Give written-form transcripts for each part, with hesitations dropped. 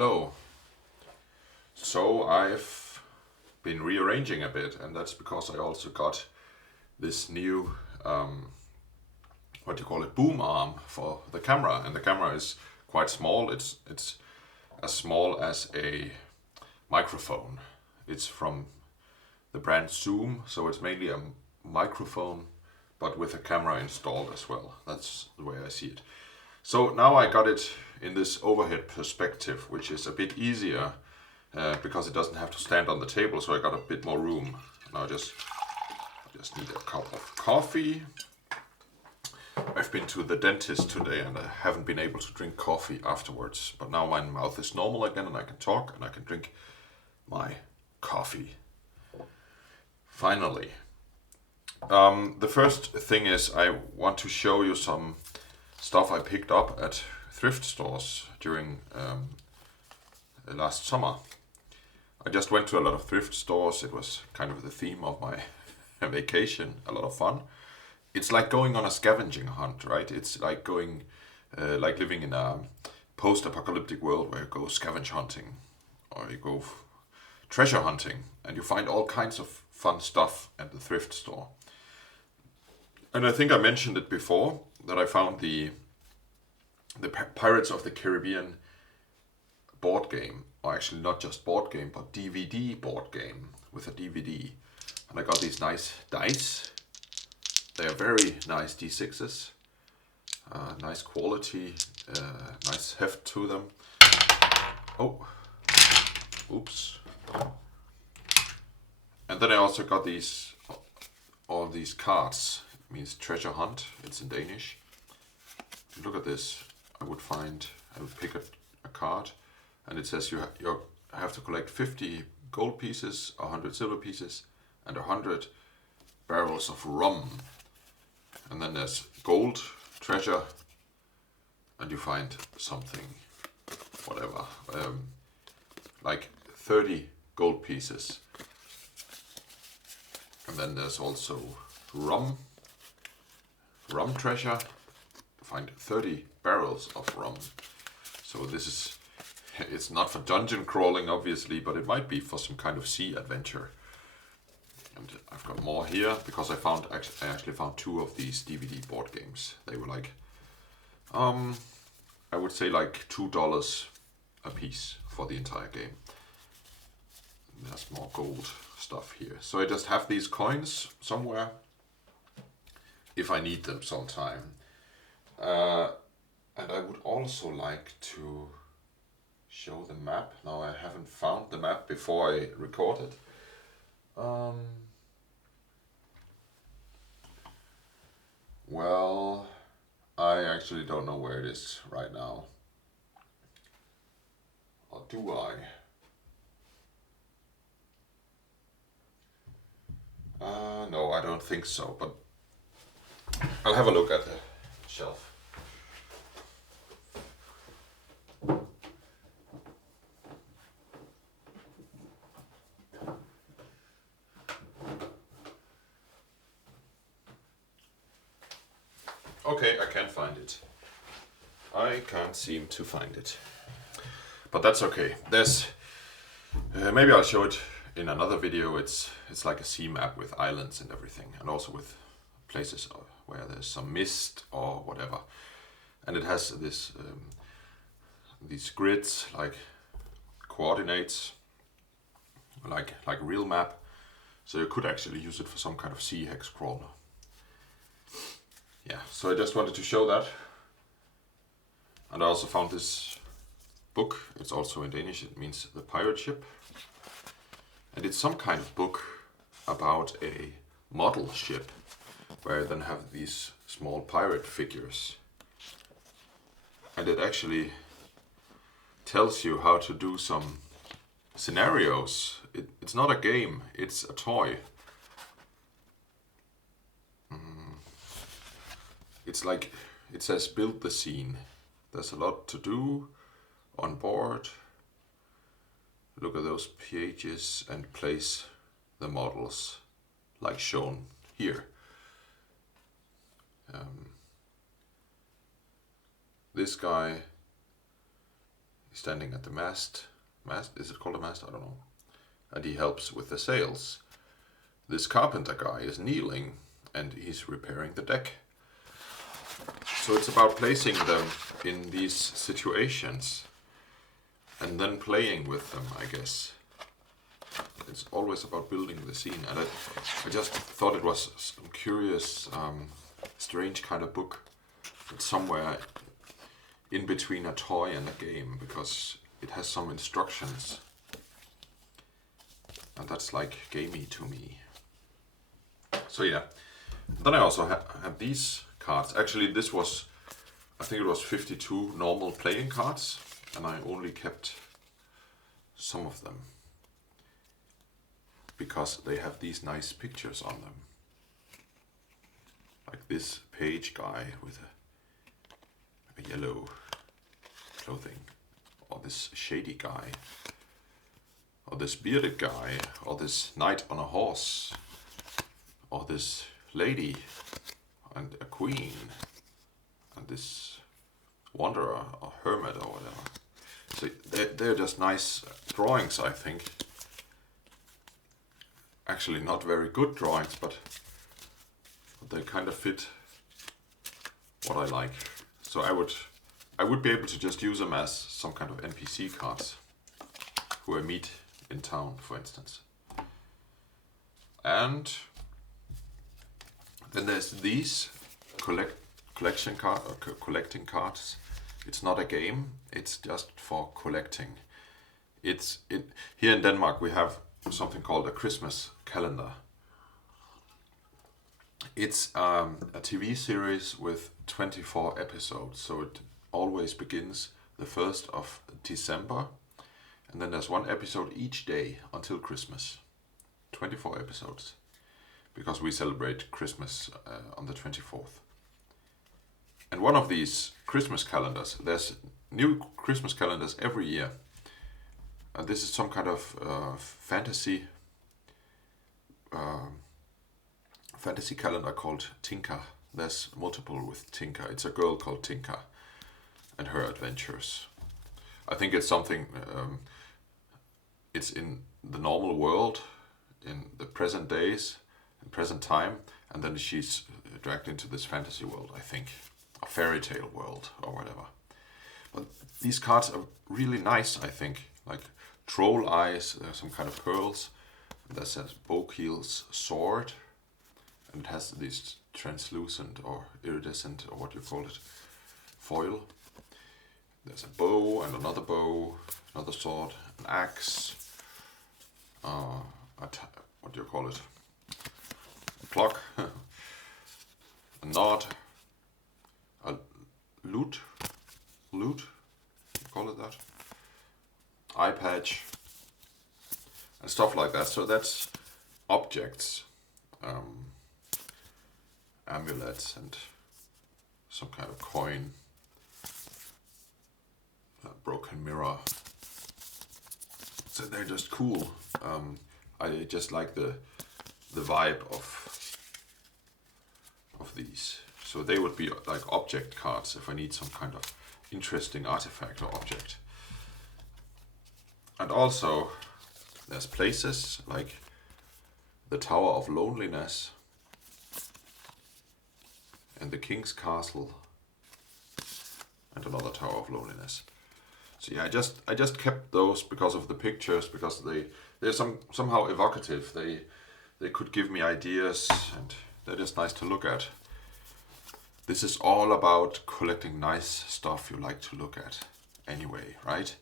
Hello. So I've been rearranging a bit, and that's because I also got this new, what do you call it, boom arm for the camera, and the camera is quite small. It's as small as a microphone. It's from the brand Zoom, so it's mainly a microphone, but with a camera installed as well. That's the way I see it. So now I got it in this overhead perspective, which is a bit easier because it doesn't have to stand on the table, so I got a bit more room. Now I just need a cup of coffee. I've been to the dentist today and I haven't been able to drink coffee afterwards, but now my mouth is normal again and I can talk and I can drink my coffee. Finally. The first thing is I want to show you some stuff I picked up at thrift stores during last summer. I just went to a lot of thrift stores. It was kind of the theme of my vacation, a lot of fun. It's like going on a scavenging hunt, right? It's like going, like living in a post-apocalyptic world where you go scavenge hunting or you go treasure hunting and you find all kinds of fun stuff at the thrift store. And I think I mentioned it before that I found the Pirates of the Caribbean board game, or actually not just board game, but DVD board game with a DVD. And I got these nice dice. They are very nice D6s, nice quality, nice heft to them. Oh, oops. And then I also got all these cards. It means treasure hunt. It's in Danish. Look at this. I would pick a card, and it says you have to collect 50 gold pieces, 100 silver pieces, and 100 barrels of rum. And then there's gold, treasure, and you find something, whatever, like 30 gold pieces. And then there's also rum treasure. Find 30 barrels of rum. So it's not for dungeon crawling obviously, but it might be for some kind of sea adventure. And I've got more here because I actually found two of these DVD board games. They were like, I would say like $2 a piece for the entire game. There's more gold stuff here. So I just have these coins somewhere if I need them sometime. And I would also like to show the map. Now I haven't found the map before I recorded. Well, I actually don't know where it is right now. Or do I? No, I don't think so, but I'll have a look at the shelf. Okay, I can't find it. I can't seem to find it. But that's okay. There's maybe I'll show it in another video. It's like a sea map with islands and everything, and also with places where there's some mist or whatever. And it has these grids, like coordinates, like a real map. So you could actually use it for some kind of sea hex crawler. Yeah, so I just wanted to show that. And I also found this book. It's also in Danish. It means the pirate ship. And it's some kind of book about a model ship where you then have these small pirate figures. And it actually tells you how to do some scenarios. It's not a game, it's a toy. It's like, it says build the scene. There's a lot to do on board. Look at those pages and place the models like shown here. This guy He's standing at the mast. Is it called a mast? I don't know. And he helps with the sails. This carpenter guy is kneeling and he's repairing the deck. So it's about placing them in these situations and then playing with them, I guess. It's always about building the scene. And I just thought it was some curious, strange kind of book. It's somewhere in between a toy and a game, because it has some instructions. And that's like gamey to me. So yeah. Then I also have these cards. Actually, this was, I think it was 52 normal playing cards, and I only kept some of them because they have these nice pictures on them. Like this page guy with a yellow clothing, or this shady guy, or this bearded guy, or this knight on a horse, or this lady and a queen, and this wanderer or hermit or whatever. So they're just nice drawings, I think. Actually not very good drawings, but they kind of fit what I like. So I would be able to just use them as some kind of NPC cards who I meet in town, for instance. And then there's these collecting cards. It's not a game, it's just for collecting. Here in Denmark we have something called a Christmas calendar. It's a TV series with 24 episodes, so it always begins the 1st of December, and then there's one episode each day until Christmas. 24 episodes, because we celebrate Christmas on the 24th. And one of these Christmas calendars, there's new Christmas calendars every year. And this is some kind of fantasy calendar called Tinka. There's multiple with Tinka. It's a girl called Tinka and her adventures. I think it's something, it's in the normal world, in the present days, in present time, and then she's dragged into this fantasy world, I think. A fairy tale world or whatever. But these cards are really nice, I think. Like troll eyes, there's some kind of pearls. That says Bokil's sword. And it has this translucent or iridescent, or what you call it, foil. There's a bow and another bow, another sword, an axe, what do you call it? A clock, a knot, a lute, you call it that, eye patch, and stuff like that. So that's objects, amulets, and some kind of coin, a broken mirror. So they're just cool. I just like the vibe of these. So they would be like object cards if I need some kind of interesting artifact or object. And also there's places like the Tower of Loneliness and the King's Castle and another Tower of Loneliness. So yeah, I just kept those because of the pictures, because they're somehow evocative. They could give me ideas, and they're just nice to look at. This is all about collecting nice stuff you like to look at anyway, right?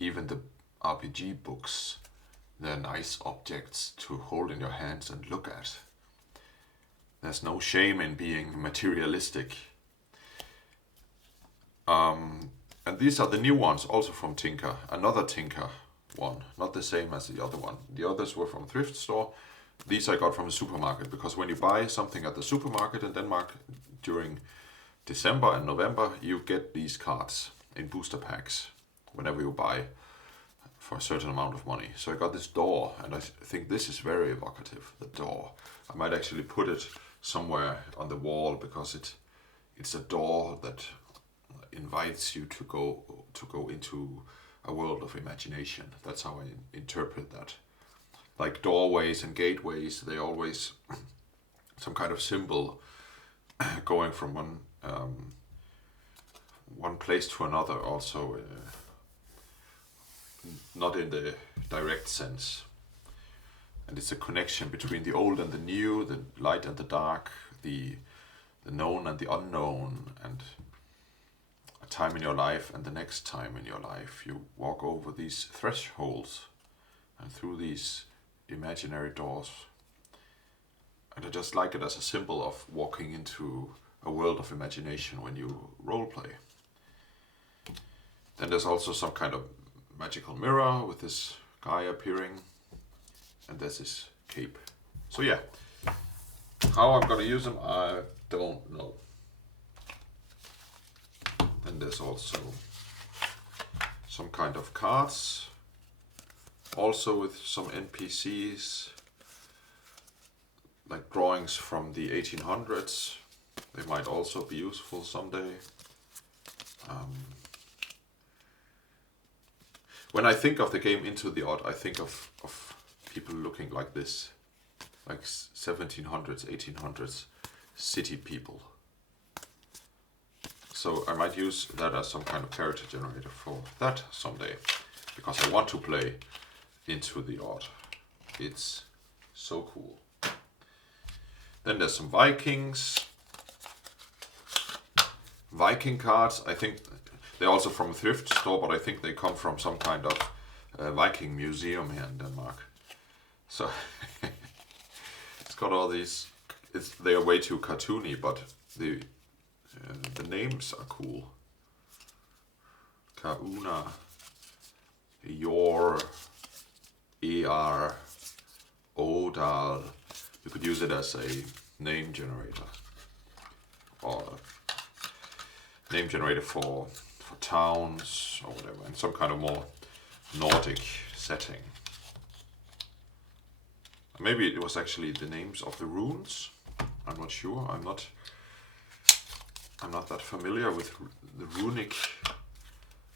Even the RPG books, they're nice objects to hold in your hands and look at. There's no shame in being materialistic. And these are the new ones, also from Tinka. Another Tinka one, not the same as the other one. The others were from Thrift Store. These I got from the supermarket, because when you buy something at the supermarket in Denmark during December and November, you get these cards in booster packs whenever you buy for a certain amount of money. So I got this door, and I think this is very evocative, the door. I might actually put it somewhere on the wall, because it's a door that invites you to go to go into a world of imagination. That's how I interpret that. Like doorways and gateways, they always some kind of symbol going from one place to another. Also, not in the direct sense. And it's a connection between the old and the new, the light and the dark, the known and the unknown, and a time in your life and the next time in your life. You walk over these thresholds and through these imaginary doors. And I just like it as a symbol of walking into a world of imagination when you roleplay. Then there's also some kind of magical mirror with this guy appearing. And there's his cape. So yeah, how I'm gonna use them, I don't know. Then there's also some kind of cards, also with some NPCs, like drawings from the 1800s. They might also be useful someday. When I think of the game Into the Odd, I think of people looking like this, like 1700s, 1800s city people. So I might use that as some kind of character generator for that someday, because I want to play Into the Odd. It's so cool. Then there's some Vikings. Viking cards, I think they're also from a thrift store, but I think they come from some kind of Viking museum here in Denmark. So it's got all these. They are way too cartoony, but the names are cool. Kauna, Yor, Er, Odal. You could use it as a name generator, or a name generator for towns or whatever, in some kind of more Nordic setting. Maybe it was actually the names of the runes. I'm not sure. I'm not that familiar with the runic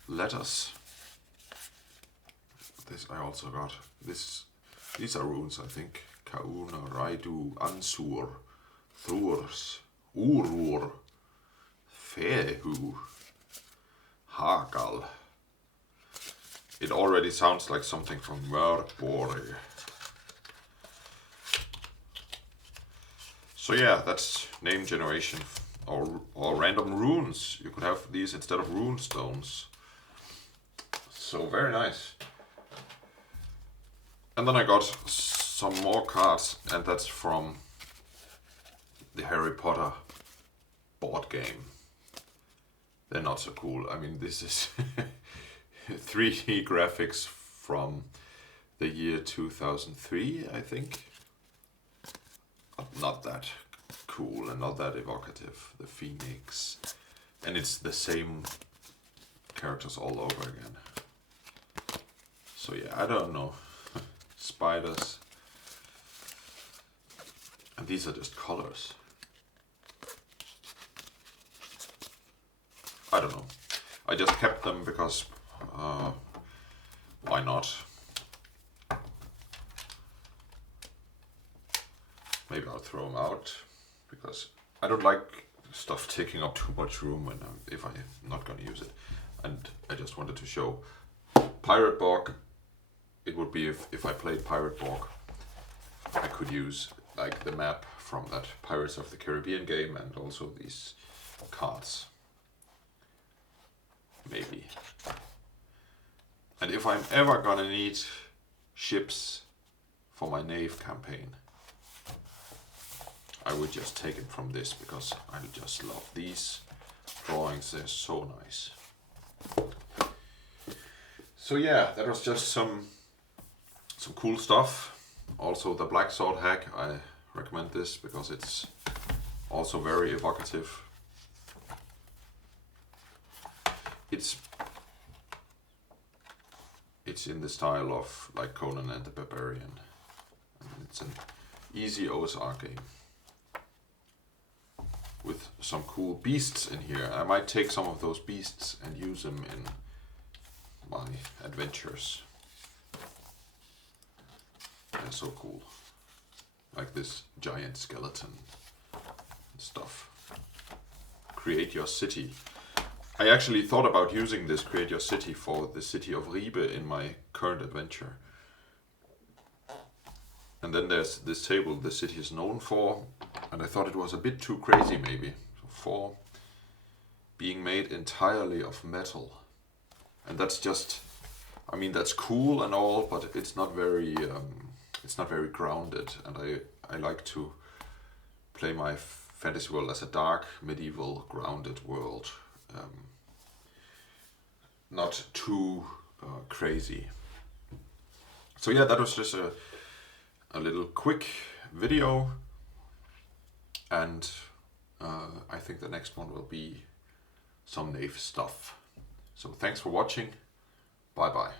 letters. This I also got. These are runes, I think. Kauna, Raidu, Ansur, Thurs, Urur, Fehu, Hagal. It already sounds like something from Mörkborg. So yeah, that's name generation or random runes. You could have these instead of rune stones. So very nice. And then I got some more cards, and that's from the Harry Potter board game. They're not so cool. I mean, this is 3D graphics from the year 2003, I think. Not that cool and not that evocative. The Phoenix. And it's the same characters all over again. So yeah, I don't know. Spiders. And these are just colors. I don't know. I just kept them because why not? Maybe I'll throw them out because I don't like stuff taking up too much room when if I'm not going to use it. And I just wanted to show Pirate Borg. It would be if I played Pirate Borg, I could use like the map from that Pirates of the Caribbean game and also these cards. Maybe. And if I'm ever gonna need ships for my Knave campaign, I would just take it from this because I just love these drawings. They're so nice. So yeah, that was just some cool stuff. Also the Black Sword hack, I recommend this because it's also very evocative. It's in the style of like Conan and the Barbarian. It's an easy OSR game with some cool beasts in here. I might take some of those beasts and use them my adventures. They're so cool. Like this giant skeleton and stuff. Create your city. I actually thought about using this Create Your City for the city of Ribe in my current adventure. And then there's this table the city is known for, and I thought it was a bit too crazy maybe. So for being made entirely of metal. And that's just, I mean, that's cool and all, but it's not very grounded. And I like to play my fantasy world as a dark, medieval, grounded world. Not too crazy. So yeah, that was just a little quick video, and I think the next one will be some Knave stuff. So thanks for watching. Bye bye.